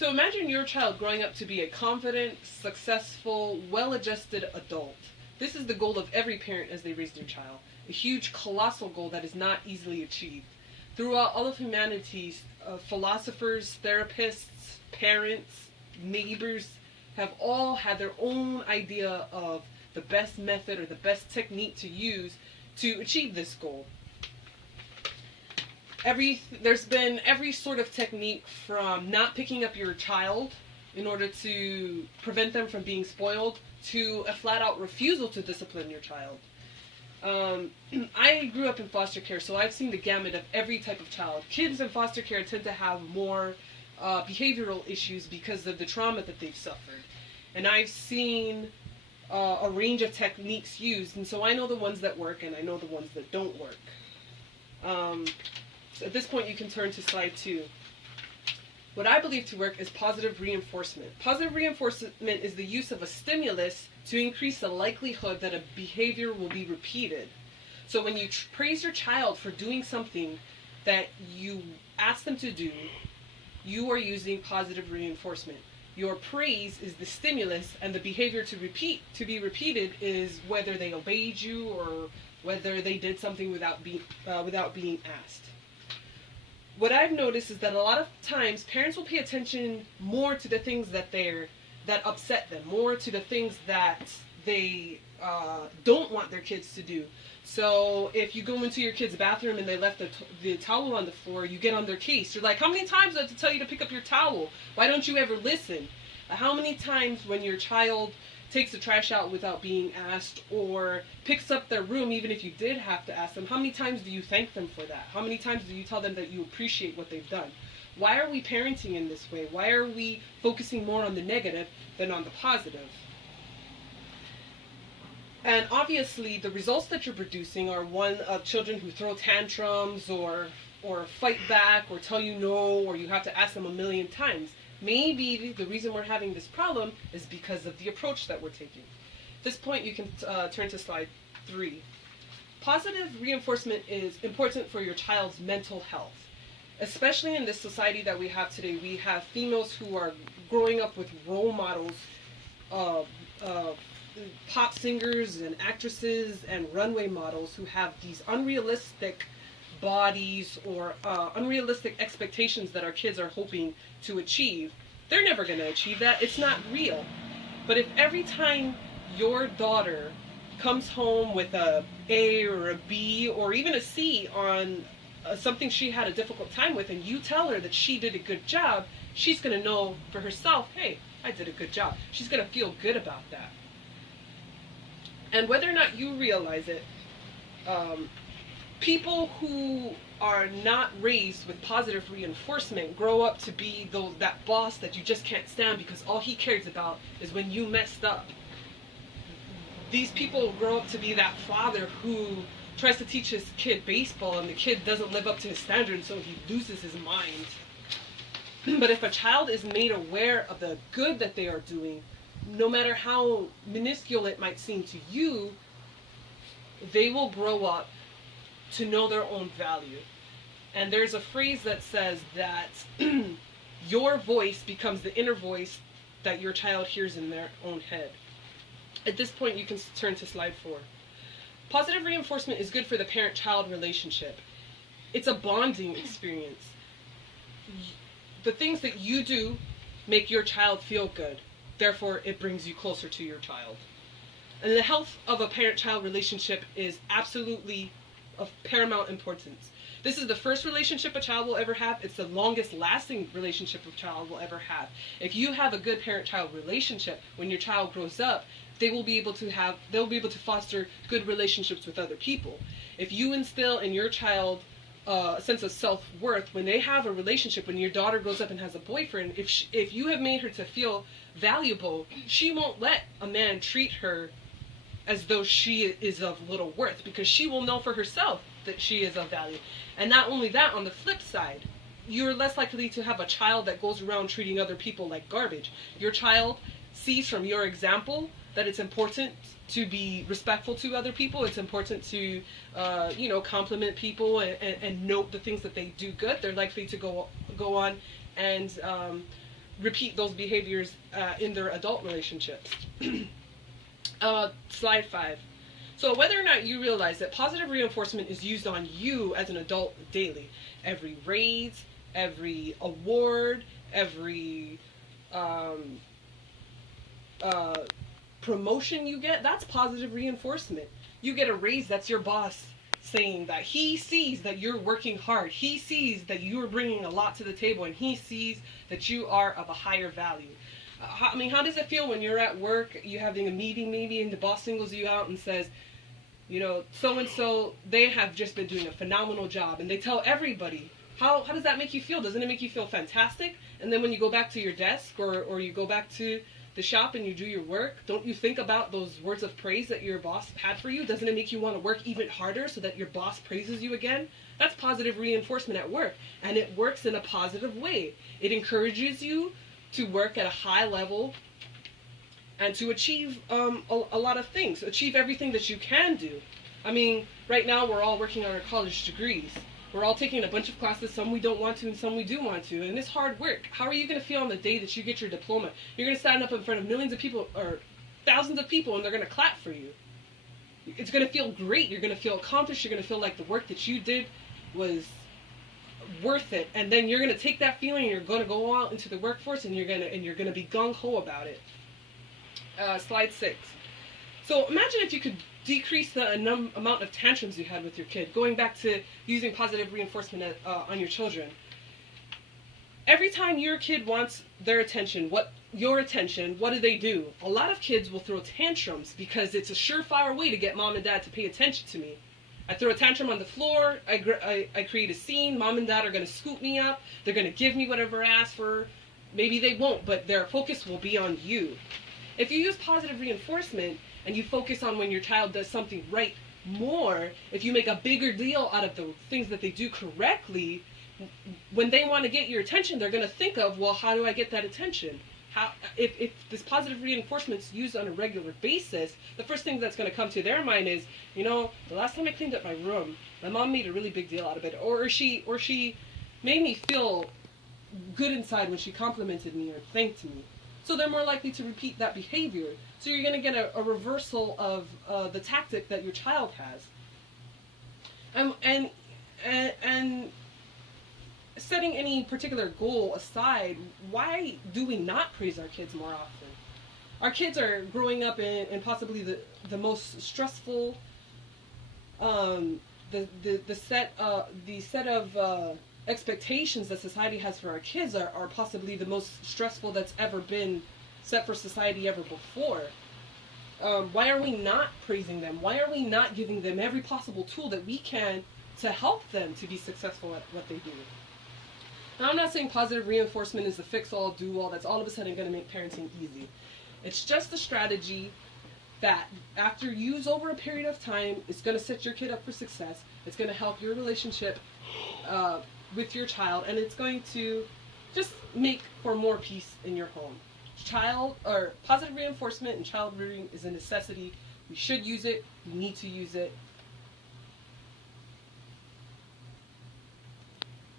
So imagine your child growing up to be a confident, successful, well-adjusted adult. This is the goal of every parent as they raise their child. A huge, colossal goal that is not easily achieved. Throughout all of humanity, philosophers, therapists, parents, neighbors have all had their own idea of the best method or the best technique to use to achieve this goal. There's been every sort of technique, from not picking up your child in order to prevent them from being spoiled to a flat out refusal to discipline your child. I grew up in foster care, so I've seen the gamut of every type of child. Kids in foster care tend to have more behavioral issues because of the trauma that they've suffered. And I've seen a range of techniques used, and so I know the ones that work and I know the ones that don't work. So at this point, you can turn to slide 2. What I believe to work is positive reinforcement. Positive reinforcement is the use of a stimulus to increase the likelihood that a behavior will be repeated. So when you praise your child for doing something that you ask them to do, you are using positive reinforcement. Your praise is the stimulus, and the behavior to be repeated is whether they obeyed you or whether they did something without being asked. What I've noticed is that a lot of times parents will pay attention more to the things that upset them, more to the things that they don't want their kids to do. So if you go into your kid's bathroom and they left the towel on the floor, you get on their case. You're like, how many times do I have to tell you to pick up your towel? Why don't you ever listen? How many times when your child takes the trash out without being asked, or picks up their room even if you did have to ask them, how many times do you thank them for that? How many times do you tell them that you appreciate what they've done? Why are we parenting in this way? Why are we focusing more on the negative than on the positive? And obviously the results that you're producing are one of children who throw tantrums or fight back or tell you no, or you have to ask them a million times. Maybe the reason we're having this problem is because of the approach that we're taking. At this point, you can turn to slide 3. Positive reinforcement is important for your child's mental health. Especially in this society that we have today, we have females who are growing up with role models, pop singers and actresses and runway models who have these unrealistic bodies or unrealistic expectations that our kids are hoping to achieve. They're never going to achieve that. It's not real. But if every time your daughter comes home with a A or a B or even a C on something she had a difficult time with, and you tell her that she did a good job, she's going to know for herself, hey, I did a good job. She's going to feel good about that. And whether or not you realize it, people who are not raised with positive reinforcement grow up to be that boss that you just can't stand because all he cares about is when you messed up. These people grow up to be that father who tries to teach his kid baseball and the kid doesn't live up to his standards, so he loses his mind. But if a child is made aware of the good that they are doing, no matter how minuscule it might seem to you, they will grow up to know their own value. And there's a phrase that says that your voice becomes the inner voice that your child hears in their own head. At this point, you can turn to slide 4. Positive reinforcement is good for the parent-child relationship. It's a bonding experience. The things that you do make your child feel good. Therefore, it brings you closer to your child. And the health of a parent-child relationship is absolutely of paramount importance. This is the first relationship a child will ever have. It's the longest lasting relationship a child will ever have. If you have a good parent-child relationship, when your child grows up, they'll be able to foster good relationships with other people. If you instill in your child a sense of self-worth, when they have a relationship, when your daughter grows up and has a boyfriend, if you have made her to feel valuable, she won't let a man treat her as though she is of little worth, because she will know for herself that she is of value. And not only that, on the flip side, you're less likely to have a child that goes around treating other people like garbage. Your child sees from your example that it's important to be respectful to other people. It's important to, compliment people and note the things that they do good. They're likely to go on and repeat those behaviors in their adult relationships. Slide 5. So whether or not you realize that positive reinforcement is used on you as an adult daily, every raise, every award, every promotion you get, that's positive reinforcement. You get a raise, that's your boss saying that he sees that you're working hard. He sees that you're bringing a lot to the table, and he sees that you are of a higher value. How does it feel when you're at work, you're having a meeting maybe, and the boss singles you out and says, so-and-so, they have just been doing a phenomenal job, and they tell everybody. How does that make you feel? Doesn't it make you feel fantastic? And then when you go back to your desk or you go back to the shop and you do your work, don't you think about those words of praise that your boss had for you? Doesn't it make you want to work even harder so that your boss praises you again? That's positive reinforcement at work, and it works in a positive way. It encourages you to work at a high level and to achieve a lot of things, achieve everything that you can do. Right now we're all working on our college degrees. We're all taking a bunch of classes, some we don't want to and some we do want to, and it's hard work. How are you going to feel on the day that you get your diploma? You're going to stand up in front of millions of people, or thousands of people, and they're going to clap for you. It's going to feel great. You're going to feel accomplished. You're going to feel like the work that you did was worth it. And then you're going to take that feeling and you're going to go out into the workforce, and you're going to be gung-ho about it. Slide 6. So imagine if you could decrease the amount of tantrums you had with your kid, going back to using positive reinforcement on your children. Every time your kid wants their attention, what do? A lot of kids will throw tantrums because it's a surefire way to get mom and dad to pay attention to me. I throw a tantrum on the floor, I create a scene, mom and dad are going to scoop me up, they're going to give me whatever I ask for. Maybe they won't, but their focus will be on you. If you use positive reinforcement, and you focus on when your child does something right more, if you make a bigger deal out of the things that they do correctly, when they want to get your attention, they're going to think of, well, how do I get that attention? If this positive reinforcement is used on a regular basis, the first thing that's going to come to their mind is, the last time I cleaned up my room, my mom made a really big deal out of it, or she made me feel good inside when she complimented me or thanked me. So they're more likely to repeat that behavior. So you're going to get a reversal of the tactic that your child has. And setting any particular goal aside, why do we not praise our kids more often? Our kids are growing up in possibly the most stressful, the set of expectations that society has for our kids are possibly the most stressful that's ever been set for society ever before. Why are we not praising them? Why are we not giving them every possible tool that we can to help them to be successful at what they do? Now, I'm not saying positive reinforcement is the fix-all, do-all that's all of a sudden going to make parenting easy. It's just a strategy that, after used over a period of time, is going to set your kid up for success. It's going to help your relationship with your child, and it's going to just make for more peace in your home. Positive reinforcement and child rearing is a necessity. We should use it. We need to use it.